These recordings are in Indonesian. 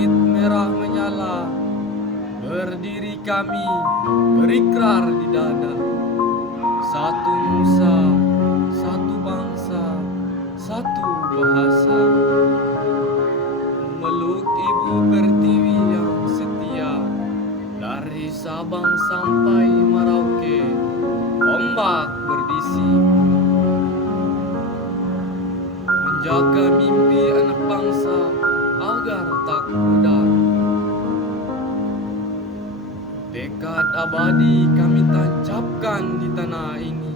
langit merah menyala, berdiri kami berikrar di dada. Satu nusa, satu bangsa, satu bahasa. Memeluk Ibu Pertiwi yang setia, dari Sabang sampai Merauke, ombak berdisi. Menjaga mimpi anak bangsa agar tak pudar. Tekad abadi kami tancapkan di tanah ini.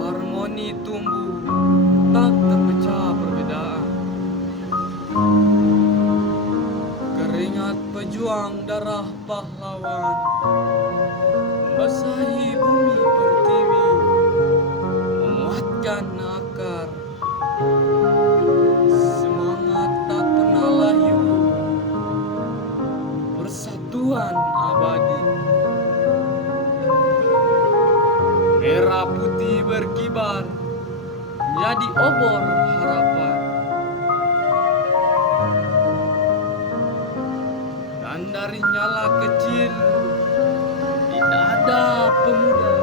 Harmoni tumbuh, tak terpecah perbedaan. Keringat pejuang darah pahlawan membasahi bumi Pertiwi, menguatkan akar. Semangat tak pernah layu, persatuan abadi. Merah putih berkibar menjadi obor harapan. Dan dari nyala kecil di dada pemuda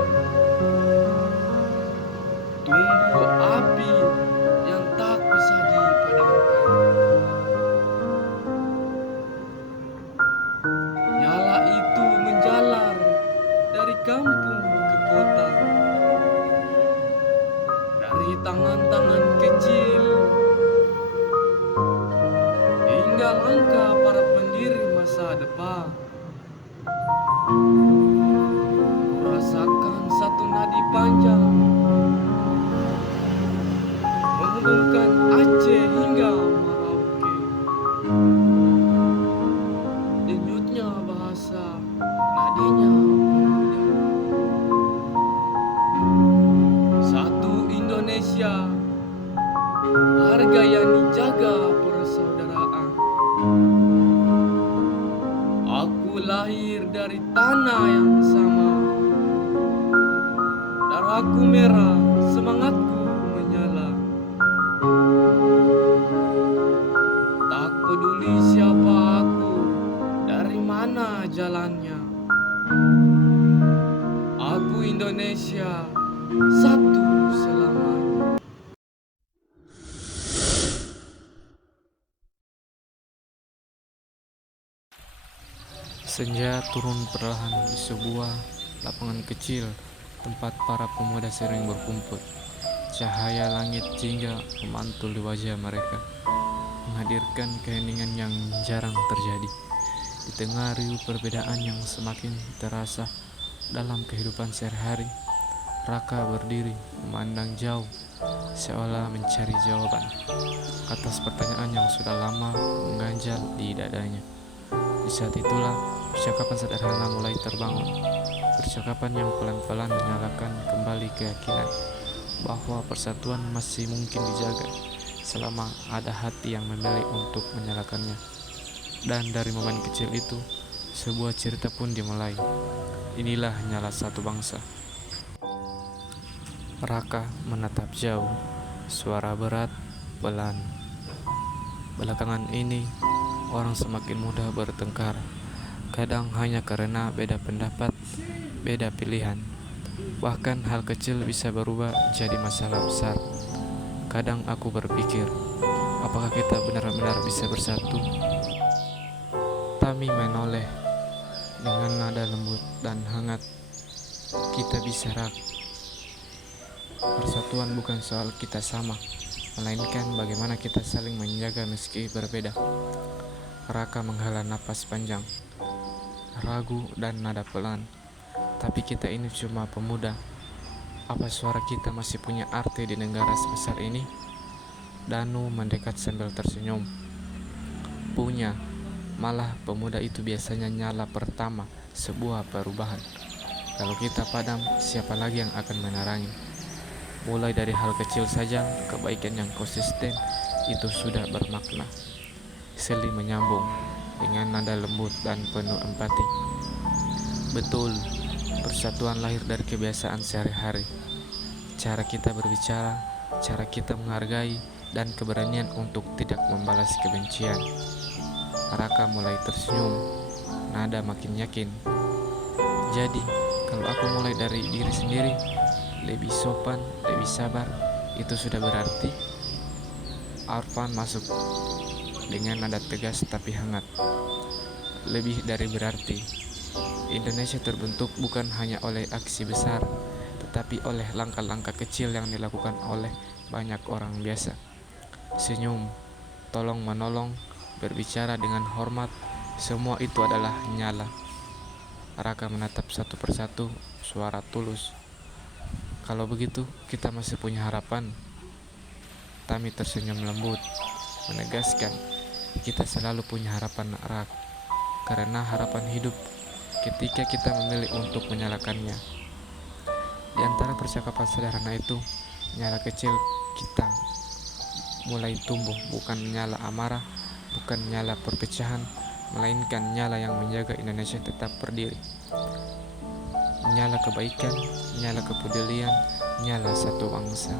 tumbuh api yang tak bisa dipadamkan. Nyala itu menjalar dari kampung ke kota, dari tangan-tangan kecil hingga langkah para pendiri masa depan. Rasakan satu nadi panjang menghubungkan Aceh hingga Merauke. Denyutnya bahasa, nadinya pemuda. Satu Indonesia, harga yang dijaga persaudaraan. Aku lahir dari tanah yang sama. Darahku merah, semangatku menyala. Tak peduli siapa aku, dari mana jalannya. Aku Indonesia, satu selamanya. Senja turun perlahan di sebuah lapangan kecil tempat para pemuda sering berkumpul. Cahaya langit jingga memantul di wajah mereka, menghadirkan keheningan yang jarang terjadi. Di tengah riuh perbedaan yang semakin terasa dalam kehidupan sehari-hari, Raka berdiri memandang jauh, seolah mencari jawaban atas pertanyaan yang sudah lama mengganjal di dadanya. Di saat itulah percakapan sederhana mulai terbangun, percakapan yang pelan-pelan menyalakan kembali keyakinan bahwa persatuan masih mungkin dijaga selama ada hati yang memilih untuk menyalakannya. Dan dari momen kecil itu, sebuah cerita pun dimulai. Inilah nyala satu bangsa. Raka menatap jauh, suara berat, pelan. Belakangan ini, orang semakin mudah bertengkar, kadang hanya karena beda pendapat, beda pilihan. Bahkan hal kecil bisa berubah jadi masalah besar. Kadang aku berpikir, apakah kita benar-benar bisa bersatu? Tami menoleh dengan nada lembut dan hangat. Kita bisa Persatuan bukan soal kita sama, melainkan bagaimana kita saling menjaga meski berbeda. Raka menghela napas panjang, ragu dan nada pelan. Tapi kita ini cuma pemuda. Apa suara kita masih punya arti di negara sebesar ini? Danu mendekat sambil tersenyum. Punya, malah pemuda itu biasanya nyala pertama sebuah perubahan. Kalau kita padam, siapa lagi yang akan menerangi? Mulai dari hal kecil saja, kebaikan yang konsisten itu sudah bermakna. Seli menyambung dengan nada lembut dan penuh empati. Betul, persatuan lahir dari kebiasaan sehari-hari. Cara kita berbicara, cara kita menghargai, dan keberanian untuk tidak membalas kebencian. Raka mulai tersenyum, nada makin yakin. Jadi, kalau aku mulai dari diri sendiri, lebih sopan, lebih sabar, itu sudah berarti. Arfan masuk dengan nada tegas tapi hangat. Lebih dari berarti. Indonesia terbentuk bukan hanya oleh aksi besar, tetapi oleh langkah-langkah kecil yang dilakukan oleh banyak orang biasa. Senyum, tolong menolong, berbicara dengan hormat, semua itu adalah nyala. Raka menatap satu persatu, suara tulus. Kalau begitu, kita masih punya harapan. Tami tersenyum lembut, menegaskan, kita selalu punya harapan, Rak. Karena harapan hidup ketika kita memilih untuk menyalakannya. Di antara percakapan sederhana itu, nyala kecil kita mulai tumbuh, bukan nyala amarah, bukan nyala perpecahan, melainkan nyala yang menjaga Indonesia tetap berdiri. Nyala kebaikan, nyala kepedulian, nyala satu bangsa.